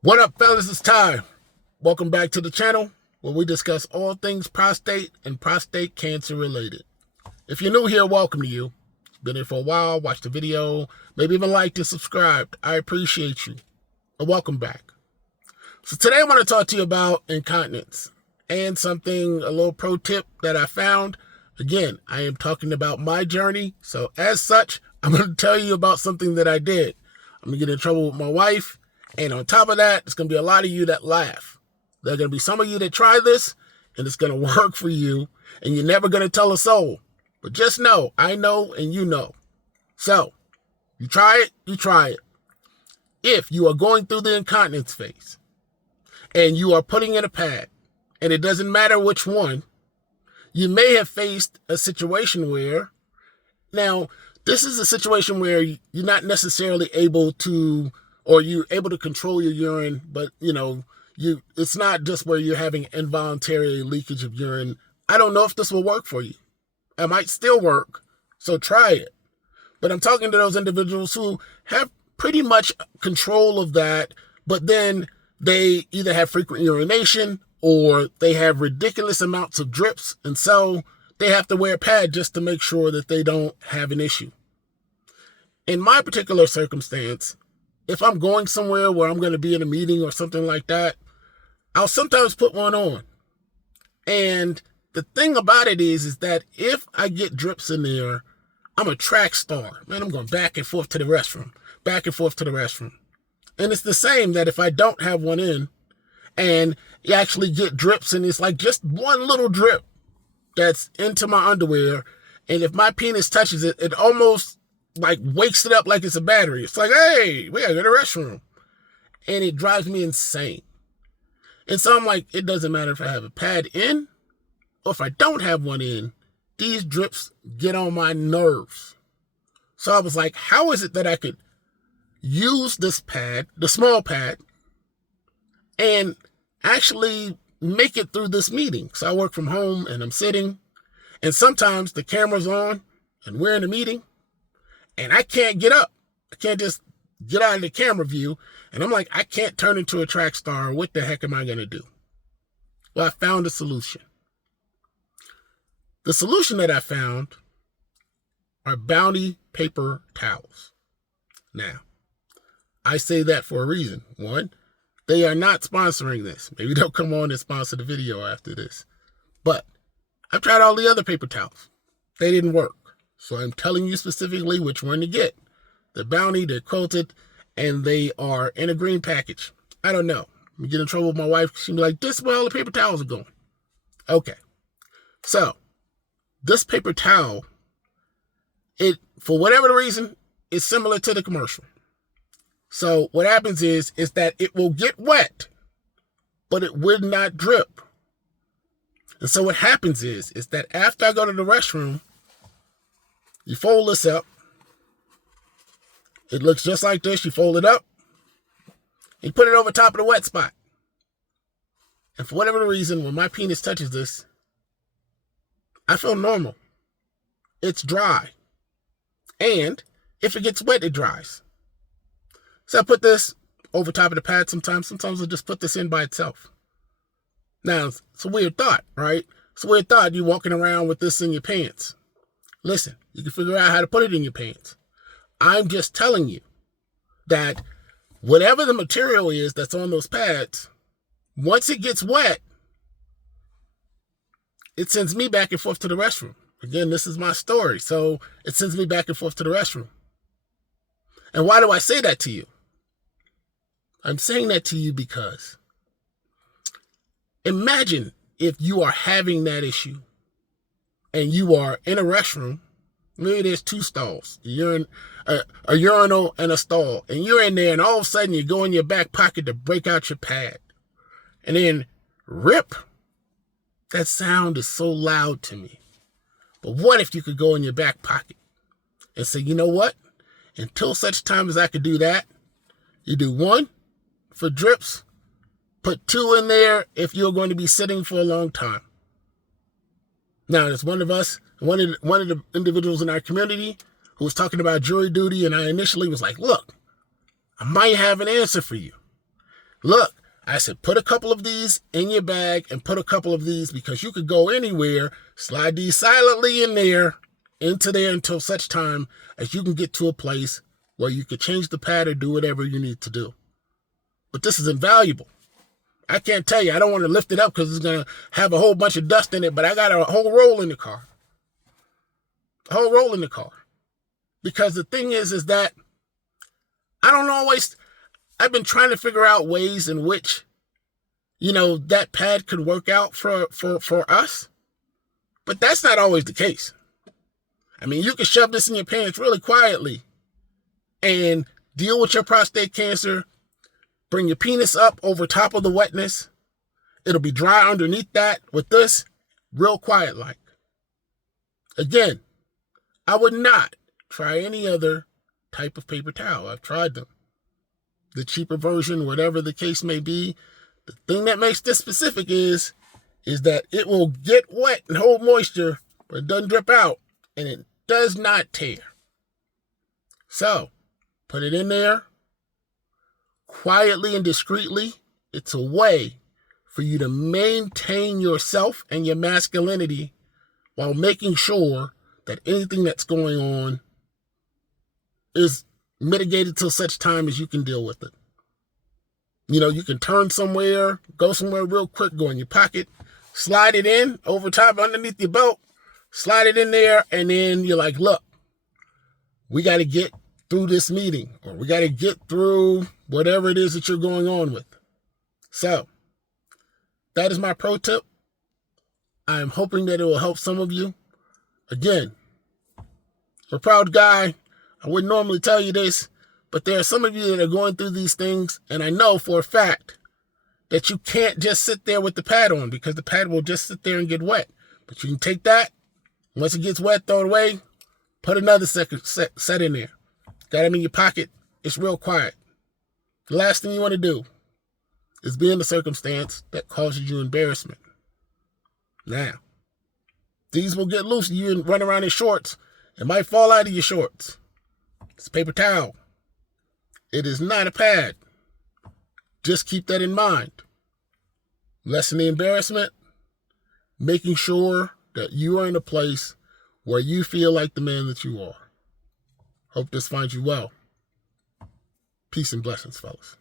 What up, fellas? It's time. Welcome back to the channel where we discuss all things prostate and prostate cancer related. If you're new here, welcome to you. Been here for a while, watched the video, maybe even liked and subscribed. I appreciate you. And welcome back. So today I want to talk to you about incontinence and something, a little pro tip that I found. Again, I am talking about my journey. So as such, I'm going to tell you about something that I did. I'm going to get in trouble with my wife. And on top of that, it's going to be a lot of you that laugh. There are going to be some of you that try this, and it's going to work for you, and you're never going to tell a soul. But just know, I know, and you know. So, you try it, you try it. If you are going through the incontinence phase, and you are putting in a pad, and it doesn't matter which one, you may have faced a situation where, now, this is a situation where you're not necessarily able to, or you're able to control your urine, but it's not just where you're having involuntary leakage of urine. I don't know if this will work for you. It might still work, so try it. But I'm talking to those individuals who have pretty much control of that, but then they either have frequent urination or they have ridiculous amounts of drips, and so they have to wear a pad just to make sure that they don't have an issue. In my particular circumstance, if I'm going somewhere where I'm going to be in a meeting or something like that, I'll sometimes put one on. And the thing about it is that if I get drips in there, I'm a track star. Man, I'm going back and forth to the restroom, back and forth to the restroom. And it's the same that if I don't have one in and you actually get drips and it's like just one little drip that's into my underwear, and if my penis touches it, it almost like wakes it up like it's a battery. It's like, hey, we gotta go to the restroom. And it drives me insane. And so I'm like, it doesn't matter if I have a pad in or if I don't have one in, these drips get on my nerves. So I was like, how is it that I could use this pad, the small pad, and actually make it through this meeting? So I work from home and I'm sitting, and sometimes the camera's on and we're in a meeting, and I can't get up. I can't just get out of the camera view. And I'm like, I can't turn into a track star. What the heck am I going to do? Well, I found a solution. The solution that I found are Bounty paper towels. Now, I say that for a reason. One, they are not sponsoring this. Maybe they'll come on and sponsor the video after this. But I've tried all the other paper towels. They didn't work. So I'm telling you specifically which one to get. The Bounty, they're quilted, and they are in a green package. I don't know. I'm get in trouble with my wife. She'll be like, this well, the paper towels are going. Okay. So, this paper towel, it, for whatever the reason, is similar to the commercial. So, what happens is that it will get wet, but it will not drip. And so what happens is that after I go to the restroom, you fold this up. It looks just like this. You fold it up. You put it over top of the wet spot. And for whatever the reason, when my penis touches this, I feel normal. It's dry. And if it gets wet, it dries. So I put this over top of the pad sometimes. Sometimes I'll just put this in by itself. Now, it's a weird thought, right? It's a weird thought, you walking around with this in your pants. Listen, you can figure out how to put it in your pants. I'm just telling you that whatever the material is that's on those pads, once it gets wet, it sends me back and forth to the restroom. Again, this is my story, so it sends me back and forth to the restroom. And why do I say that to you? I'm saying that to you because imagine if you are having that issue and you are in a restroom. Maybe there's two stalls, a urinal and a stall, and you're in there, and all of a sudden you go in your back pocket to break out your pad, and then rip. That sound is so loud to me. But what if you could go in your back pocket and say, you know what? Until such time as I could do that, you do one for drips, put two in there if you're going to be sitting for a long time. Now, there's one of the individuals in our community who was talking about jury duty, and I initially was like, look, I might have an answer for you. Look, I said, put a couple of these in your bag and put a couple of these because you could go anywhere, slide these silently into there until such time as you can get to a place where you could change the pad or do whatever you need to do. But this is invaluable. I can't tell you. I don't want to lift it up because it's going to have a whole bunch of dust in it, but I got a whole roll in the car. A whole roll in the car. Because the thing is that I've been trying to figure out ways in which, that pad could work out for us. But that's not always the case. I mean, you can shove this in your pants really quietly and deal with your prostate cancer. Bring your penis up over top of the wetness. It'll be dry underneath that with this, real quiet like. Again, I would not try any other type of paper towel. I've tried them. The cheaper version, whatever the case may be. The thing that makes this specific is that it will get wet and hold moisture, but it doesn't drip out, and it does not tear. So, put it in there quietly and discreetly. It's a way for you to maintain yourself and your masculinity while making sure that anything that's going on is mitigated till such time as you can deal with it. You can turn somewhere, go somewhere real quick, go in your pocket, slide it in over top underneath your belt, slide it in there, and then you're like, look, we got to get through this meeting, or we got to get through whatever it is that you're going on with. So, that is my pro tip. I am hoping that it will help some of you. Again, I'm a proud guy. I wouldn't normally tell you this, but there are some of you that are going through these things, and I know for a fact that you can't just sit there with the pad on because the pad will just sit there and get wet. But you can take that, once it gets wet, throw it away, put another set in there. Got them in your pocket. It's real quiet. The last thing you want to do is be in a circumstance that causes you embarrassment. Now, these will get loose. You run around in shorts. It might fall out of your shorts. It's a paper towel. It is not a pad. Just keep that in mind. Lessen the embarrassment. Making sure that you are in a place where you feel like the man that you are. Hope this finds you well. Peace and blessings, fellas.